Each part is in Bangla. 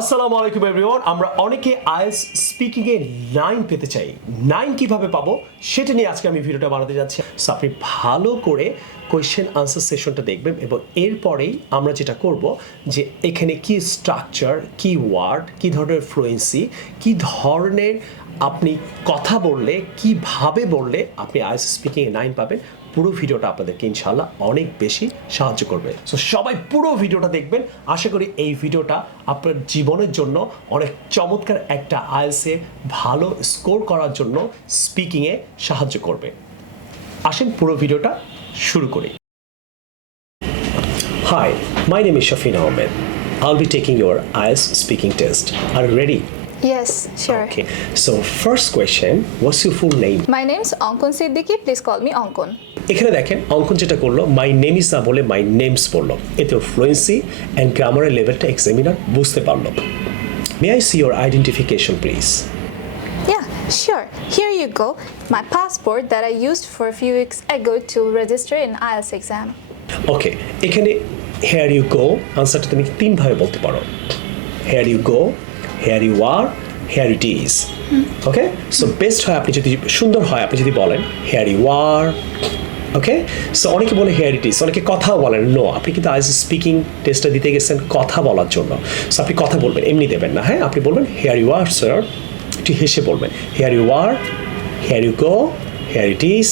আসসালামু আলাইকুম এভরিওয়ান। আমরা অনেকে আইএলটিএস স্পিকিং এ 9 পেতে চাই। 9 কিভাবে পাবো সেটা নিয়ে আজকে আমি ভিডিওটা বানাতে যাচ্ছি। সো আপনি ভালো করে কোয়েশ্চেন আনসার সেশনটা দেখবেন এবং এরপরেই আমরা যেটা করব যে এখানে কি স্ট্রাকচার, কি ওয়ার্ড, কি ধরনের ফ্লুয়েন্সি, কি ধরনের আপনি কথা বললে, কিভাবে বললে আপনি আইএলটিএস স্পিকিং এ 9 পাবেন, পুরো ভিডিওটা আপনাদেরকে ইনশাআল্লাহ অনেক বেশি সাহায্য করবে। সো সবাই পুরো ভিডিওটা দেখবেন। আশা করি এই ভিডিওটা আপনার জীবনের জন্য অনেক চমৎকার একটা আইএলটিএসে ভালো স্কোর করার জন্য স্পিকিংয়ে সাহায্য করবে। আসেন পুরো ভিডিওটা শুরু করি। Hi, my name is Shafin Ahmed. I'll be taking your IELTS speaking test. Are you ready? Yes, sure. Okay. So first question, what's your full name? My name's Ankon Siddiqui. Please call me Ankon. এখানে দেখেন অঙ্কন যেটা করলো মাই নেম ইজ না বলে মাই নেমস বললো, এতে ফ্লুয়েন্সি অ্যান্ড গ্রামারের লেভেলটা এক্সামিনার বুঝতে পারলো। May I see your identification please? Yeah, sure. Here you go. My passport that I used for a few weeks ago to register in IELTS exam. Okay, এখানে হেয়ার ইউ গো আনসারটা তুমি তিনভাবে বলতে পারো। Here you go, here you are, here it is. Okay, so best হয় আপনি যদি সুন্দর হয় আপনি যদি বলেন here you are. Okay, so অনেকে বলে হেয়ার ইট ইজ, অনেকে কথাও বলেন। নো, আপনি কিন্তু আইএলটিএস স্পিকিং টেস্টটা দিতে গেছেন কথা বলার জন্য। সো আপনি কথা বলবেন, এমনি দেবেন না। হ্যাঁ, আপনি বলবেন হেয়ার ইউ আর স্যার, একটু হেসে বলবেন here you are, here you go, here it is.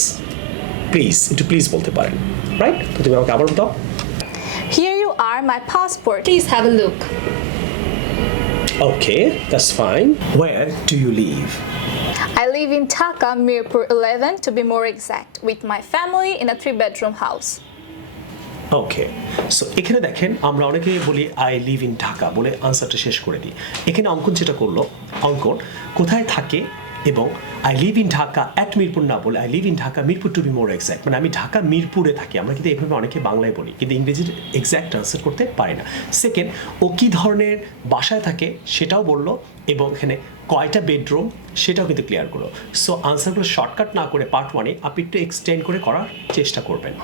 Please, একটু প্লিজ বলতে পারেন, রাইট? তো তুমি আমাকে আবার দাও। Here you are, my passport. Please have a look. Okay, that's fine. Where do you live? I live in Dhaka, Mirpur 11 to be more exact, with my family in a 3-bedroom house. Okay, so এখানে দেখেন আমরা অনেকে বলি আই লিভ ইন ঢাকা বলে আনসারটা শেষ করে দিই। এখানে অঙ্কন যেটা করলো, অঙ্কন কোথায় থাকে এবং I live in Dhaka at Mirpur না বলে I live in Dhaka Mirpur to be more exact, মানে আমি ঢাকা মিরপুরে থাকি। আমরা কিন্তু এইভাবে অনেকে বাংলায় বলি কিন্তু ইংরেজির এক্স্যাক্ট ট্রান্সলেট করতে পারি না। সেকেন্ড, ও কী ধরনের বাসায় থাকে সেটাও বললো এবং এখানে কয়টা বেডরুম সেটাও কিন্তু ক্লিয়ার করলো। সো আনসারগুলো শর্টকাট না করে পার্ট 1-এ আপনি একটু এক্সটেন্ড করে করার চেষ্টা করবেন।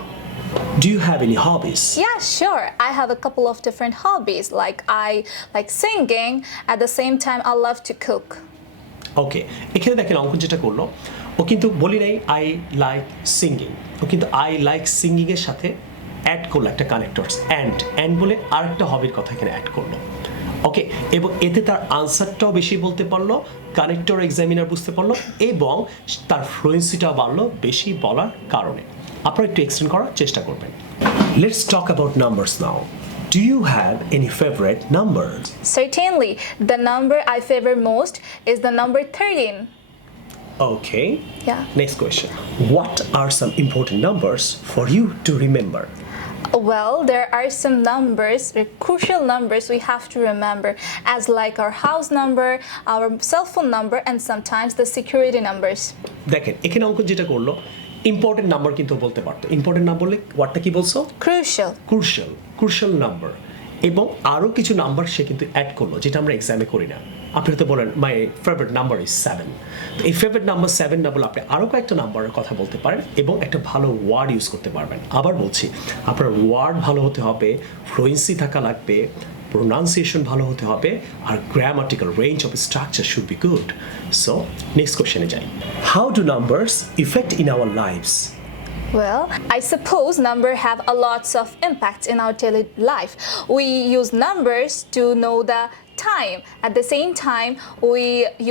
Do you have any hobbies? Yeah, sure. I have a couple of different hobbies. Like I like singing. At the same time, I love to cook. ওকে, এখানে দেখেন অঙ্কন যেটা করলো, ও কিন্তু বলি নাই আই লাইক সিঙ্গিং, ও কিন্তু আই লাইক সিঙ্গিংয়ের সাথে অ্যাড করলো একটা কানেক্টরস অ্যান্ড বলে আরেকটা হবির কথা এখানে অ্যাড করলো। ওকে, এবং এতে তার আনসারটাও বেশি বলতে পারলো, কানেক্টর এক্সামিনার বুঝতে পারলো এবং তার ফ্লুয়েন্সিটাও বাড়লো বেশি বলার কারণে। আপনারা একটু এক্সটেন্ড করার চেষ্টা করবেন। Let's talk about numbers now. Do you have any favorite numbers? Certainly, the number I favor most is the number 13. Okay. Yeah. Next question. What are some important numbers for you to remember? Well, there are some numbers, crucial numbers we have to remember, as like our house number, our cell phone number, and sometimes the security numbers. দেখেন এখানে অঙ্ক যেটা করলো ইম্পর্টেন্ট নাম্বার কিন্তু বলতে পারতো। ইম্পর্টেন্ট নাম্বার বললে ওয়ার্ডটা কি বলছো? Crucial. ক্রুশাল নাম্বার এবং আরও কিছু নাম্বার সে কিন্তু অ্যাড করলো যেটা আমরা এক্সামে করি না। আপনি হয়তো বলেন মাই ফেভারিট নাম্বার ইজ 7। এই ফেভারিট নাম্বার 7 না বলে আপনি আরও কয়েকটা নাম্বারের কথা বলতে পারেন এবং একটা ভালো ওয়ার্ড ইউজ করতে পারবেন। আবার বলছি, আপনার ওয়ার্ড ভালো হতে হবে, ফ্লুয়েন্সি থাকা লাগবে, প্রোনাউন্সিয়েশন ভালো হতে হবে, আর grammatical range of structure should be good. So next কোয়েশ্চেনে যাই। How do numbers affect in our lives? Well, I suppose numbers have a lots of impact in our daily life. We use numbers to know the time. At the same time, we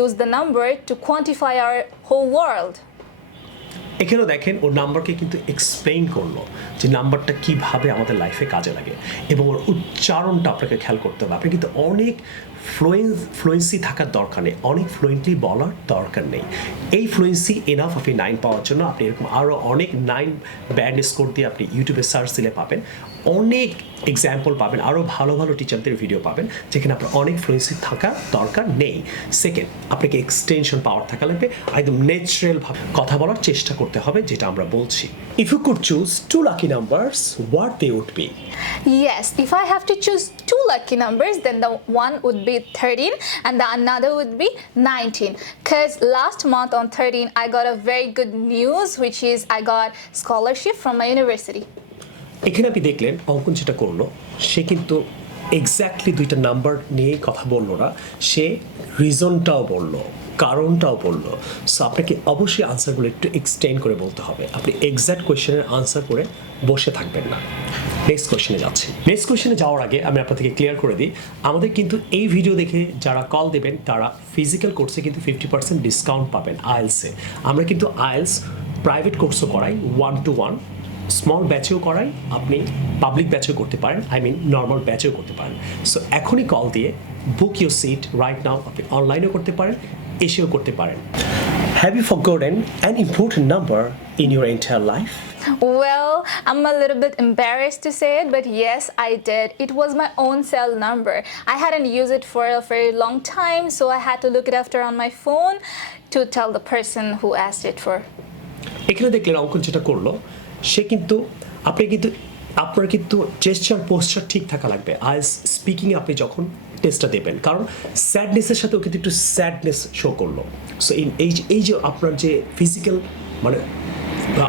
use the number to quantify our whole world. এখানেও দেখেন ওর নাম্বারকে কিন্তু এক্সপ্লেইন করলো যে নাম্বারটা কীভাবে আমাদের লাইফে কাজে লাগে এবং ওর উচ্চারণটা আপনাকে খেয়াল করতে হবে। আপনি কিন্তু অনেক ফ্লুয়েন্সি থাকার দরকার নেই, অনেক ফ্লুয়েন্টলি বলার দরকার নেই। এই ফ্লুয়েন্সি এনাফ আপনি 9 পাওয়ার জন্য আপনি এরকম আরও অনেক 9 ব্যান্ড স্কোর দিয়ে আপনি ইউটিউবে সার্চ দিলে পাবেন, অনেক এক্সাম্পল পাবেন, আরও ভালো ভালো টিচারদের ভিডিও পাবেন যেখানে আপনার অনেক ফ্লুয়েন্সি থাকা দরকার নেই। সেকেন্ড, আপনাকে এক্সটেনশন পাওয়ার থাকা লাগবে, একদম ন্যাচারালভাবে কথা বলার চেষ্টা করতে হবে যেটা আমরা বলছি। If you could choose 2 lucky numbers, what they would be? Yes, if I have to choose 2 lucky numbers, then the one would be 13 and the another would be 19. Because last month on 13, I got a very good news, which is I got scholarship from my university. এখানে আপনি দেখলেন অঙ্কন যেটা করলো সে কিন্তু এক্স্যাক্টলি দুইটা নাম্বার নিয়ে কথা বললো না, সে রিজনটাও বললো, কারণটাও বললো। সো আপনাকে অবশ্যই আনসারগুলো একটু এক্সটেন্ড করে বলতে হবে। আপনি এক্স্যাক্ট কোয়েশ্চেনের আনসার করে বসে থাকবেন না। নেক্সট কোয়েশ্চেনে যাচ্ছি। নেক্সট কোয়েশ্চেনে যাওয়ার আগে আমি আপনাদেরকে ক্লিয়ার করে দিই, আমাদের কিন্তু এই ভিডিও দেখে যারা কল দেবেন তারা ফিজিক্যাল কোর্সে কিন্তু 50% ডিসকাউন্ট পাবেন আইএলসে। আমরা কিন্তু আইএলস প্রাইভেট কোর্সও করাই, 1-to-1, স্মল ব্যাচেও করাই, আপনি পাবলিক ব্যাচেও করতে পারেন, আই মিন নর্মাল ব্যাচেও করতে পারেন। সো এখনই কল দিয়ে book your seat right now. আপনি অনলাইনেও করতে পারেন, এসেও করতে পারেন। Have you forgotten an important number in your entire life? Well, I'm a little bit embarrassed to say it, but yes, I did. It was my own cell number. I hadn't used it for a very long time, so I had to look it after on my phone to tell the person who asked it for. এখানে দেখলেন অঙ্কন যেটা করলো, সে কিন্তু আপনার কিন্তু জেস্চার পোস্টার ঠিক থাকা লাগবে আইএলটিএস স্পিকিংয়ে আপনি যখন টেস্টটা দেবেন, কারণ স্যাডনেসের সাথেও কিন্তু একটু স্যাডনেস শো করলো। সো এই যে আপনার যে ফিজিক্যাল মানে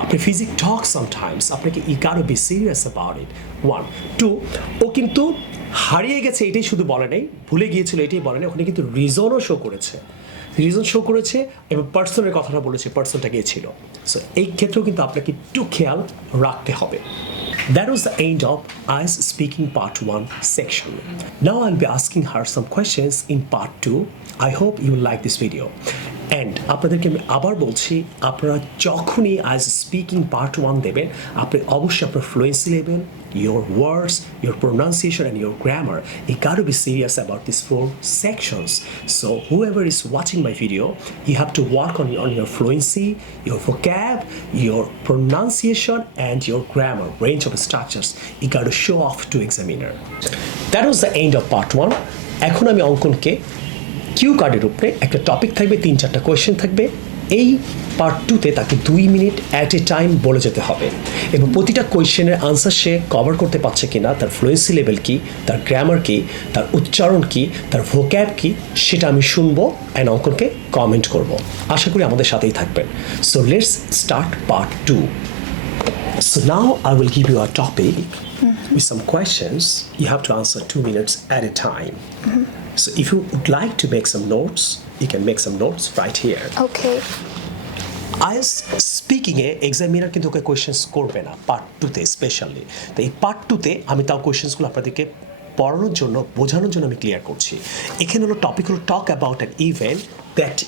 আপনি ফিজিক টক সামটাইমস, আপনাকে it can be serious about it. 1, 2, ও কিন্তু হারিয়ে গেছে এটাই শুধু বলে নেই, ভুলে গিয়েছিল এটাই বলে নেই, ওখানে কিন্তু রিজনও শো করেছে, রিজন শো করেছে এবং পার্সনের কথাটা বলেছে, পার্সনটা গিয়েছিল। সো এই ক্ষেত্রেও কিন্তু আপনাকে একটু খেয়াল রাখতে হবে। That was the end of IELTS Speaking Part 1 section. Now I'll be asking her some questions in Part 2. I hope you will like this video. And আপনাদেরকে আমি আবার বলছি, আপনারা যখনই IELTS Speaking Part 1 দেবেন, আপনি অবশ্যই আপনার fluency level, your words, your pronunciation and your grammar, you got to be serious about these 4 sections. So whoever is watching my video, you have to work on your fluency, your vocab, your pronunciation and your grammar, range of structures. You got to show off to examiner. That was the end of part 1. এখন আমি অঙ্কনকে কিউ কার্ডের উপরে একটা টপিক থাকবে, 3-4টা কোয়েশ্চেন থাকবে। এই পার্ট 2তে তাকে 2 মিনিট অ্যাট এ টাইম বলে যেতে হবে এবং প্রতিটা কোয়েশ্চেনের আনসার সে কভার করতে পারছে কিনা, তার ফ্লুয়েন্সি লেভেল কি, তার গ্রামার কি, তার উচ্চারণ কি, তার ভোক্যাব কি, সেটা আমি শুনবো অ্যান্ড অঙ্কনকে কমেন্ট করব। আশা করি আমাদের সাথেই থাকবেন। So let's start part 2. So now I will give you a topic with some questions. You have to answer 2 minutes at a time. So if you would like to make some notes, you can make some notes right here. Okay. IELTS স্পিকিংয়ে এক্সামিনার কিন্তু ওকে কোয়েশ্চেন্স করবে না পার্ট 2তে স্পেশালি। তো এই পার্ট 2তে আমি তাও কোয়েশ্চেন্সগুলো আপনাদেরকে পড়ানোর জন্য, বোঝানোর জন্য আমি ক্লিয়ার করছি। এখানে হলো টপিক হলো talk about an event that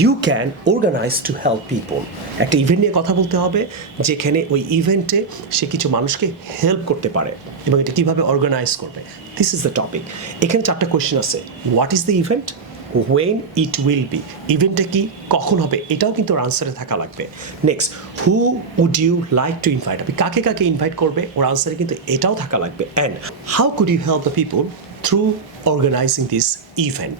you can organise to help people. একটা ইভেন্ট নিয়ে কথা বলতে হবে যেখানে ওই ইভেন্টে সে কিছু মানুষকে হেল্প করতে পারে এবং এটা কীভাবে অর্গানাইজ করবে, দিস ইজ দ্য টপিক। এখানে 4টা কোয়েশ্চেন আছে। What is the event, when it will be, ইভেন্টটা কি, কখন হবে, এটাও কিন্তু ওর আনসারে থাকা লাগবে। Next, who would you like to invite, আপনি কাকে কাকে ইনভাইট করবে, ওর আনসারে কিন্তু এটাও থাকা লাগবে। And how could you help the people through organising this event.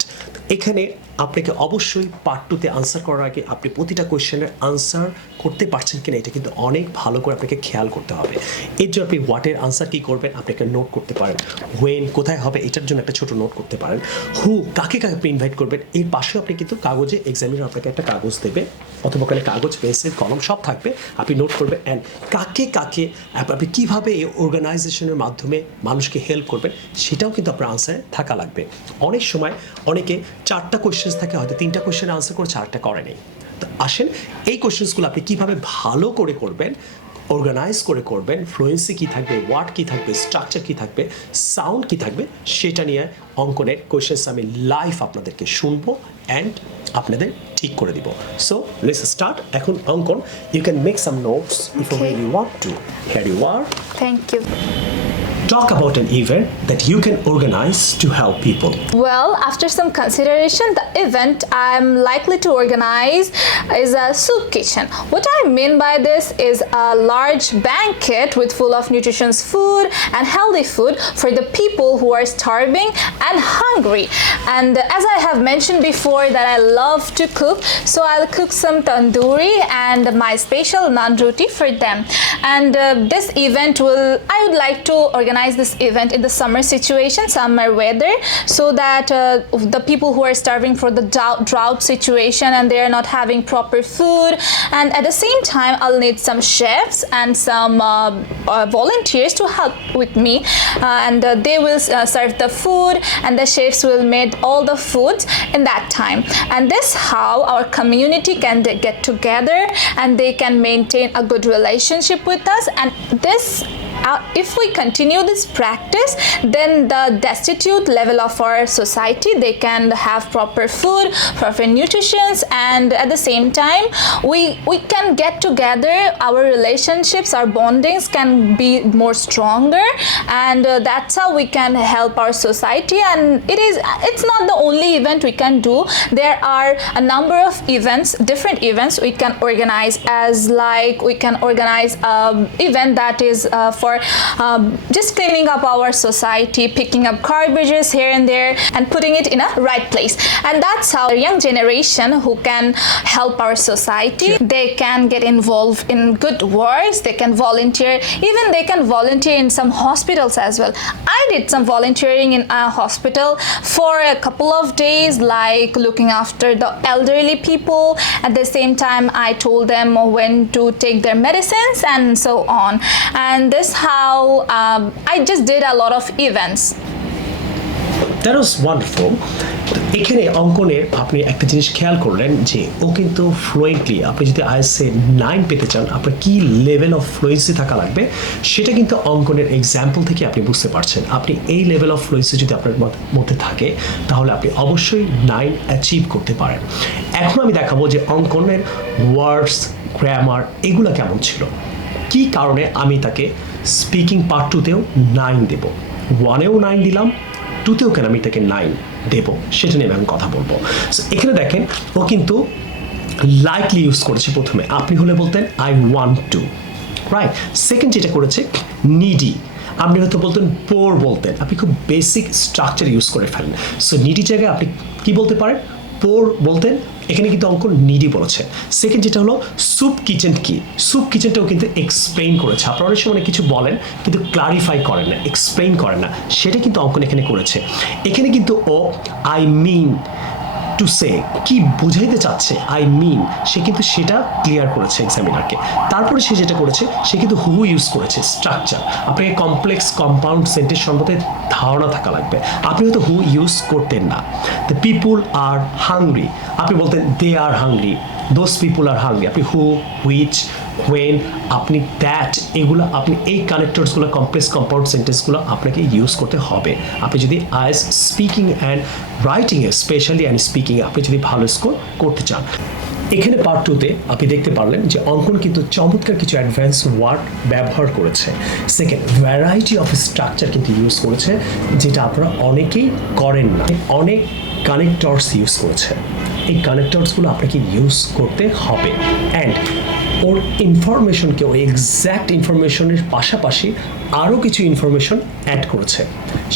এখানে আপনাকে অবশ্যই পার্ট 2তে আনসার করার আগে আপনি প্রতিটা কোয়েশ্চেনের আনসার করতে পারছেন কিনা এটা কিন্তু অনেক ভালো করে আপনাকে খেয়াল করতে হবে। এর জন্য আপনি হোয়াটের আনসার কী করবেন আপনি একটা নোট করতে পারেন, হোয়েন কোথায় হবে এটার জন্য একটা ছোট নোট করতে পারেন, হু কাকে কাকে আপনি ইনভাইট করবেন, এর পাশেও আপনি কিন্তু কাগজে এক্সামিনার আপনাকে একটা কাগজ দেবে অথবা ওখানে কাগজ, পেন্সিল, কলম সব থাকবে, আপনি নোট করবেন। অ্যান্ড কাকে কাকে আপনি কীভাবে এই অর্গানাইজেশনের মাধ্যমে মানুষকে হেল্প করবেন সেটাও কিন্তু আপনার আনসারে থাকা লাগবে। অনেক সময় অনেকে 4টা কোয়েশ্চেন থাকে, হয়তো 3টা কোয়েশ্চেনের আনসার করে 4টা করে নেই। তো আসেন এই কোয়েশ্চেন্সগুলো আপনি কীভাবে ভালো করে করবেন, অর্গানাইজ করে করবেন, ফ্লুয়েন্সি কী থাকবে, ওয়ার্ড কী থাকবে, স্ট্রাকচার কী থাকবে, সাউন্ড কী থাকবে, সেটা নিয়ে অঙ্কনের কোয়েশ্চেন্স আমি লাইভ আপনাদেরকে শুনবো অ্যান্ড আপনাদের ঠিক করে দিব। So let's start. এখন Ankan, you can make some notes if you really want to. Here you are. Thank you. Talk about an event that you can organize to help people. Well, after some consideration, the event I'm likely to organize is a soup kitchen. What I mean by this is a large banquet with full of nutritious food and healthy food for the people who are starving and hungry. And as I have mentioned before that I love to cook, so I'll cook some tandoori and my special naan roti for them. And this event I would like to organize organize this event in the summer situation, summer weather, so that the people who are starving for the drought situation and they are not having proper food, and at the same time I'll need some chefs and some volunteers to help with me, and they will serve the food, and the chefs will make all the foods in that time. And this how our community can get together and they can maintain a good relationship with us. And this if we continue this practice, then the destitute level of our society, they can have proper food, proper nutrition, and at the same time we can get together, our relationships, our bondings can be more stronger, and that's how we can help our society. And it's not the only event we can do. There are a number of events, different events we can organize, as like we can organize event that is for just cleaning up our society, picking up garbages here and there and putting it in a right place. And that's how the young generation who can help our society, they can get involved in good works, they can volunteer, even they can volunteer in some hospitals as well. I did some volunteering in a hospital for a couple of days, like looking after the elderly people. At the same time I told them when to take their medicines and so on. And this how I just did a lot of events. That was wonderful. এখানে অঙ্কনে আপনি একটা জিনিস খেয়াল করলেন যে ও কিন্তু ফ্লুয়েন্টলি, আপনি যদি আইএলটিএস 9 পেতে চান আপনার কি লেভেল অফ ফ্লুয়েন্সি থাকা লাগবে সেটা কিন্তু অঙ্কনের এক্সাম্পল থেকে আপনি বুঝতে পারছেন। আপনি এই লেভেল অফ ফ্লুয়েন্সি যদি আপনার মধ্যে থাকে তাহলে আপনি অবশ্যই 9 অ্যাচিভ করতে পারেন। এখন আমি দেখাবো যে অঙ্কনের ওয়ার্ডস, গ্রামার এগুলো কেমন ছিল, কি কারণে আমি তাকে স্পিকিং পার্ট 2তেও 9 দেব, 1এও 9 দিলাম, 2তেও কেন আমি তাকে 9 দেব সেটা নিয়ে আমি কথা বলবো। সো এখানে দেখেন ও কিন্তু লাইকলি ইউজ করেছে প্রথমে, আপনি হলে বলতেন I want to, right. Second যেটা করেছে নিডি, আপনি হয়তো বলতেন পোর বলতেন, আপনি খুব বেসিক স্ট্রাকচার ইউজ করে ফেলেন। সো নিডি জায়গায় আপনি কি বলতে পারেন, পোর বলতেন, এখানে কিন্তু অঙ্ক নিডি বলেছে। সেকেন্ড যেটা হলো স্যুপ কিচেন কি, স্যুপ কিচেনটাও কিন্তু এক্সপ্লেইন করেছে। আপনারা অনেক সময় কিছু বলেন কিন্তু ক্লারিফাই করেন না, এক্সপ্লেইন করেন না, সেটা কিন্তু অঙ্কন এখানে করেছে। এখানে কিন্তু ও আই মিন টু সে, কি বুঝাইতে চাচ্ছে আই মিন, সে কিন্তু সেটা ক্লিয়ার করেছে এক্সামিনারকে। তারপরে সে যেটা করেছে সে কিন্তু হু ইউজ করেছে, স্ট্রাকচার। আপনাকে কমপ্লেক্স কম্পাউন্ড সেন্টেন্স সম্বন্ধে ধারণা থাকা লাগবে, আপনি হয়তো হু ইউজ করতেন না। দ্য পিপুল আর হাংরি, আপনি বলতেন they are hungry, those people are hungry, আপনি হু, হুইচ, হোয়েন, আপনি দ্যাট, এগুলো আপনি এই কানেক্টরসগুলো, কমপ্লেক্স কম্পাউন্ড সেন্টেন্সগুলো আপনাকে ইউজ করতে হবে আপনি যদি আইএলটিএস স্পিকিং অ্যান্ড রাইটিংয়ে, স্পেশালি অ্যান্ড স্পিকিংয়ে আপনি যদি ভালো স্কোর করতে চান। এখানে পার্ট 2তে আপনি দেখতে পারলেন যে অঙ্কন কিন্তু চমৎকার কিছু অ্যাডভান্স ওয়ার্ড ব্যবহার করেছে। সেকেন্ড, ভ্যারাইটি অফ স্ট্রাকচার কিন্তু ইউজ করেছে, যেটা আপনারা অনেকেই করেন না। অনেক কানেক্টরস ইউজ করেছে, এই কানেক্টরসগুলো আপনাকে ইউজ করতে হবে। অ্যান্ড ওর ইনফরমেশনকে, ওই এক্স্যাক্ট ইনফরমেশনের পাশাপাশি আরও কিছু ইনফরমেশন অ্যাড করেছে,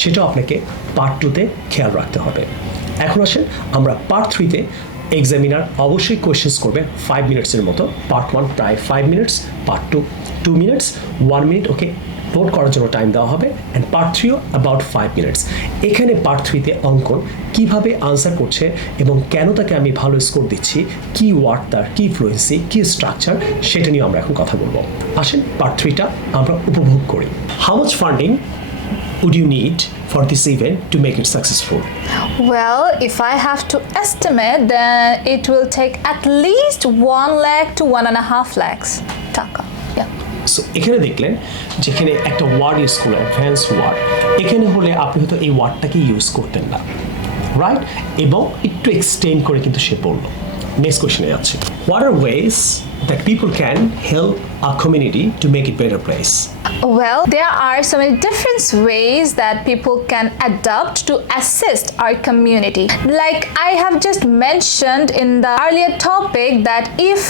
সেটাও আপনাকে পার্ট 2তে খেয়াল রাখতে হবে। এখন আসেন আমরা পার্ট 3তে, এক্সামিনার অবশ্যই কোয়েশ্চেন্স করবে 5 মিনিটসের মতো। পার্ট 1 প্রায় 5 minutes, part 2 2 minutes, 1 minute okay note করার জন্য টাইম দেওয়া হবে, অ্যান্ড পার্ট 3ও অ্যাবাউট 5 মিনিটস। এখানে পার্ট 3তে অঙ্কন কীভাবে আনসার করছে এবং কেন তাকে আমি ভালো স্কোর দিচ্ছি, কি ওয়ার্ড তার, কি ফ্লুয়েন্সি, কি স্ট্রাকচার, সেটা নিয়ে আমরা এখন কথা বলবো। আসেন পার্ট 3টা আমরা উপভোগ করি। How much funding would you need for this event to make it successful? Well, if I have to estimate, then it will take at least 1 lakh to 1.5 lakhs taka. Yeah. So এখানে দেখলেন যেখানে একটা ওয়ার্ড ইউজ করলো, অ্যাডভান্স ওয়ার্ড, এখানে হলে আপনি হয়তো এই ওয়ার্ডটাকে ইউজ করতেন না, রাইট? এবং একটু এক্সটেন্ড করে কিন্তু সে বললো। নেক্সট কোয়েশ্চনে যাচ্ছি, what are ways that people can help our community to make it better place? Well, there are so many different ways that people can adopt to assist our community. Like I have just mentioned in the earlier topic, that if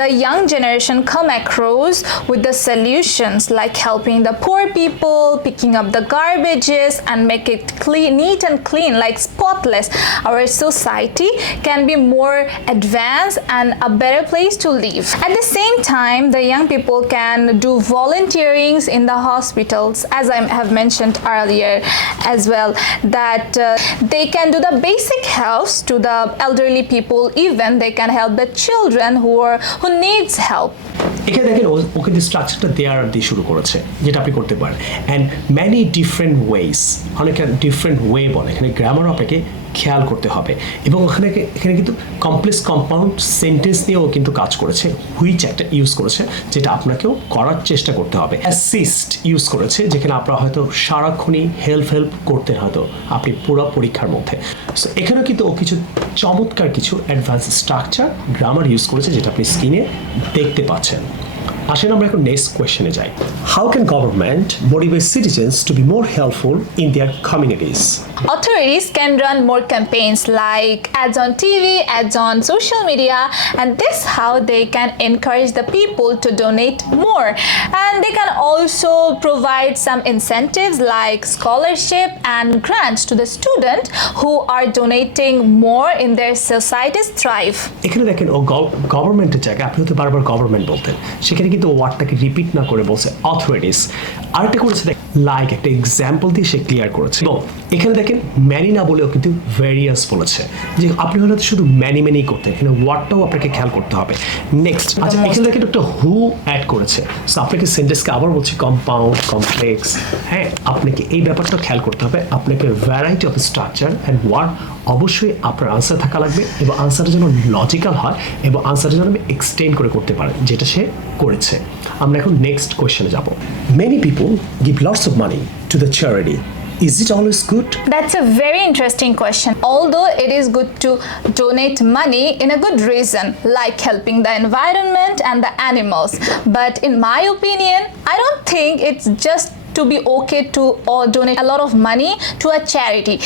the young generation come across with the solutions like helping the poor people, picking up the garbages and make it clean, neat and clean, like spotless, our society can be more advanced and a better place to live. At the same time, the young people can do volunteerings in the hospitals, as I have mentioned earlier as well, that they can do the basic helps to the elderly people, even they can help the children who needs help. এখানে দেখেন ও কিন্তু স্ট্রাকচারটা দেয়ার দিয়ে শুরু করেছে, যেটা আপনি করতে পারেন। অ্যান্ড ম্যানি ডিফারেন্ট ওয়েস, অনেকে ডিফারেন্ট ওয়ে বলে, এখানে গ্রামার আপনাকে খেয়াল করতে হবে। এবং এখানে কিন্তু কমপ্লেক্স কম্পাউন্ড সেন্টেন্স নিয়েও কিন্তু কাজ করেছে, হুইচ একটা ইউজ করেছে, যেটা আপনাকেও করার চেষ্টা করতে হবে। অ্যাসিস্ট ইউজ করেছে, যেখানে আপনারা হয়তো সারাক্ষণই হেল্প করতে হয়তো আপনি পুরো পরীক্ষার মধ্যে। সো এখানেও কিন্তু ও কিছু চমৎকার কিছু অ্যাডভান্স স্ট্রাকচার গ্রামার ইউজ করেছে, যেটা আপনি স্ক্রিনে দেখতে পাচ্ছেন। আসেন আমরা এখন নেক্সট কোয়েশ্চেনে যাই। How can government motivate citizens to be more helpful in their communities? Authorities can run more campaigns like ads on TV, ads on social media, and this how they can encourage the people to donate more. And they can also provide some incentives like scholarship and grants to the student who are donating more in their society's thrive. এখানে দেখেন ও গভর্নমেন্টের জায়গায় আপনি হয়তো বারবার গভর্নমেন্ট বলতেন, সেখানে কিন্তু ওয়ার্ডটাকে রিপিট না করে বলছে অথরিটিস। আরেকটা করেছে লাইক একটা এক্সাম্পল দিয়ে সে ক্লিয়ার করেছে। এবং এখানে দেখেন ম্যানি না বলেও কিন্তু ভেরিয়াস বলেছে, যে আপনি হয়তো শুধু ম্যানি করতেন, এখানে ওয়ার্ডটাও আপনাকে খেয়াল করতে হবে। নেক্সট, আচ্ছা এখানে দেখেন একটা হু অ্যাড করেছে। সো আপনাকে সেন্টেন্সকে আবার বলছি কম্পাউন্ড, কমপ্লেক্স, হ্যাঁ আপনাকে এই ব্যাপারটা খেয়াল করতে হবে। আপনাকে variety of structure and word অবশ্যই আপনার আনসার থাকা লাগবে, এবং আনসারটা যেন লজিক্যাল হয় এবং আনসারটা যেন আমি এক্সটেন্ড করে করতে পারেন, যেটা সে করেছে। আমরা এখন নেক্সট কোয়েশ্চেনে যাব। Many people give lots of money to the charity. Is it always good? That's a very interesting question. Although it is good to donate money in a good reason, like helping the environment and the animals. But in my opinion, I don't think it's just to be okay to donate a lot of money to a charity.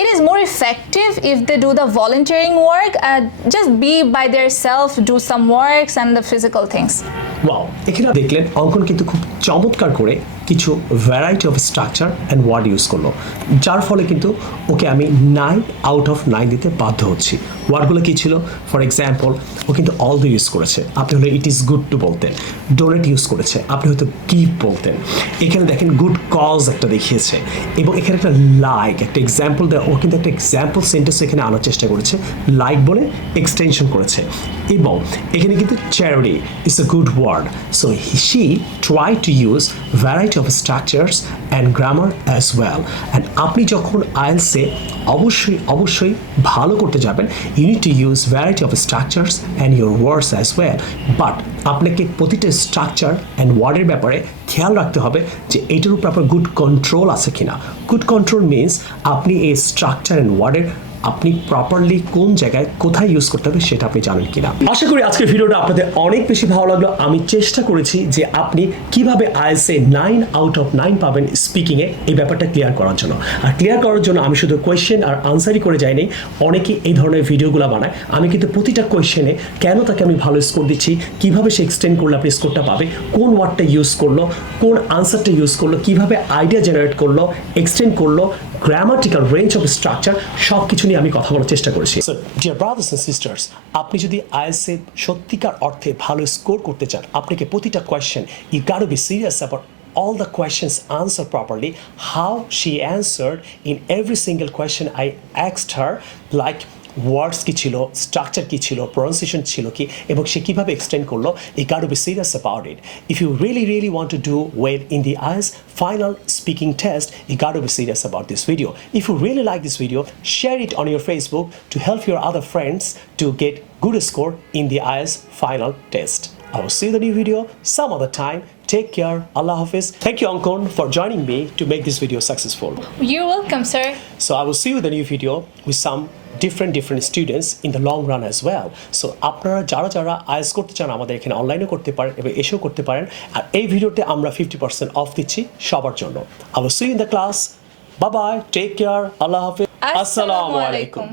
It is more effective if they do the volunteering work, just be by themselves, do some works and the physical things. Wow, এখানে দেখলেন অঙ্কন কিন্তু খুব চমৎকার করে কিছু variety of structure and word use করলো, যার ফলে কিন্তু ওকে আমি 9 আউট অফ 9 দিতে বাধ্য হচ্ছি। ওয়ার্ডগুলো কী ছিল? ফর এক্সাম্পল ও কিন্তু অল দ্য ইউজ করেছে, আপনি হলে ইট ইজ গুড টু বলতেন। ডোনেট ইউজ করেছে, আপনি হয়তো গিভ বলতেন। এখানে দেখেন গুড কজ একটা দেখিয়েছে, এবং এখানে একটা লাইক একটা এক্সাম্পল দেয়, ও কিন্তু একটা এক্সাম্পল সেন্টেন্স এখানে আনার চেষ্টা করেছে, লাইক বলে এক্সটেনশন করেছে। এবং এখানে কিন্তু charity is a good word, so she try to use variety of structures and grammar as well. And আপনি যখন আইএলসে অবশ্যই ভালো করতে যাবেন, you need to use variety of structures and your words as well. But আপনাকে প্রতিটা স্ট্রাকচার অ্যান্ড ওয়ার্ডের ব্যাপারে খেয়াল রাখতে হবে যে এটার উপর আপনার গুড কন্ট্রোল আছে কিনা। গুড কন্ট্রোল মিনস আপনি এই স্ট্রাকচার অ্যান্ড ওয়ার্ডের আপনি প্রপারলি কোন জায়গায় কোথায় ইউজ করতে হবে সেটা আপনি জানেন কিনা। আশা করি আজকের ভিডিওটা আপনাদের অনেক বেশি ভালো লাগলো। আমি চেষ্টা করেছি যে আপনি কিভাবে আইএলটিএসে 9 আউট অফ 9 পাবেন স্পিকিংয়ে, এই ব্যাপারটা ক্লিয়ার করার জন্য। আর ক্লিয়ার করার জন্য আমি শুধু কোয়েশ্চেন আর আনসারই করে যাইনি, অনেকেই এই ধরনের ভিডিওগুলো বানায়। আমি কিন্তু প্রতিটা কোয়েশ্চেনে কেন তাকে আমি ভালো স্কোর দিচ্ছি, কিভাবে সে এক্সটেন্ড করলে আপনি স্কোরটা পাবে, কোন ওয়ার্ডটা ইউজ করলো, কোন আনসারটা ইউজ করলো, কিভাবে আইডিয়া জেনারেট করলো, এক্সটেন্ড করলো, গ্রামাটিক্যাল রেঞ্জ অফ স্ট্রাকচার, সব কিছু নিয়ে আমি কথা বলার চেষ্টা করেছি। So dear brothers and sisters, আপনি যদি আইএলটিএসে সত্যিকার অর্থে ভালো স্কোর করতে চান, আপনাকে প্রতিটা question you got to be serious about all the questions answered properly, how she answered in every single question I asked her, like ওয়ার্ডস কী ছিল, স্ট্রাকচার কী ছিল, প্রনাউন্সিয়েশন ছিল কি, এবং সে কীভাবে এক্সটেন্ড করলো। You got to be serious about it. If you really want to do well in the IELTS final speaking test, you got to be serious about this video. If you really like this video, share it on your Facebook to help your other friends to get good score in the IELTS final test. I will see you in the new video some other time. Take care. Allah Hafiz. Thank you, Ankon, for joining me to make this video successful. You're welcome, sir. So I will see you in the new video with some different students in the long run as well. So আপনারা যারা আইএলটিএস করতে চান আমাদের এখানে অনলাইনে করতে পারেন এবং এসেও করতে পারেন। আর এই ভিডিওতে আমরা 50% অফ দিচ্ছি সবার জন্য। I will see you in the class. Bye bye. Take care. Allah Hafiz. Assalamu alaikum.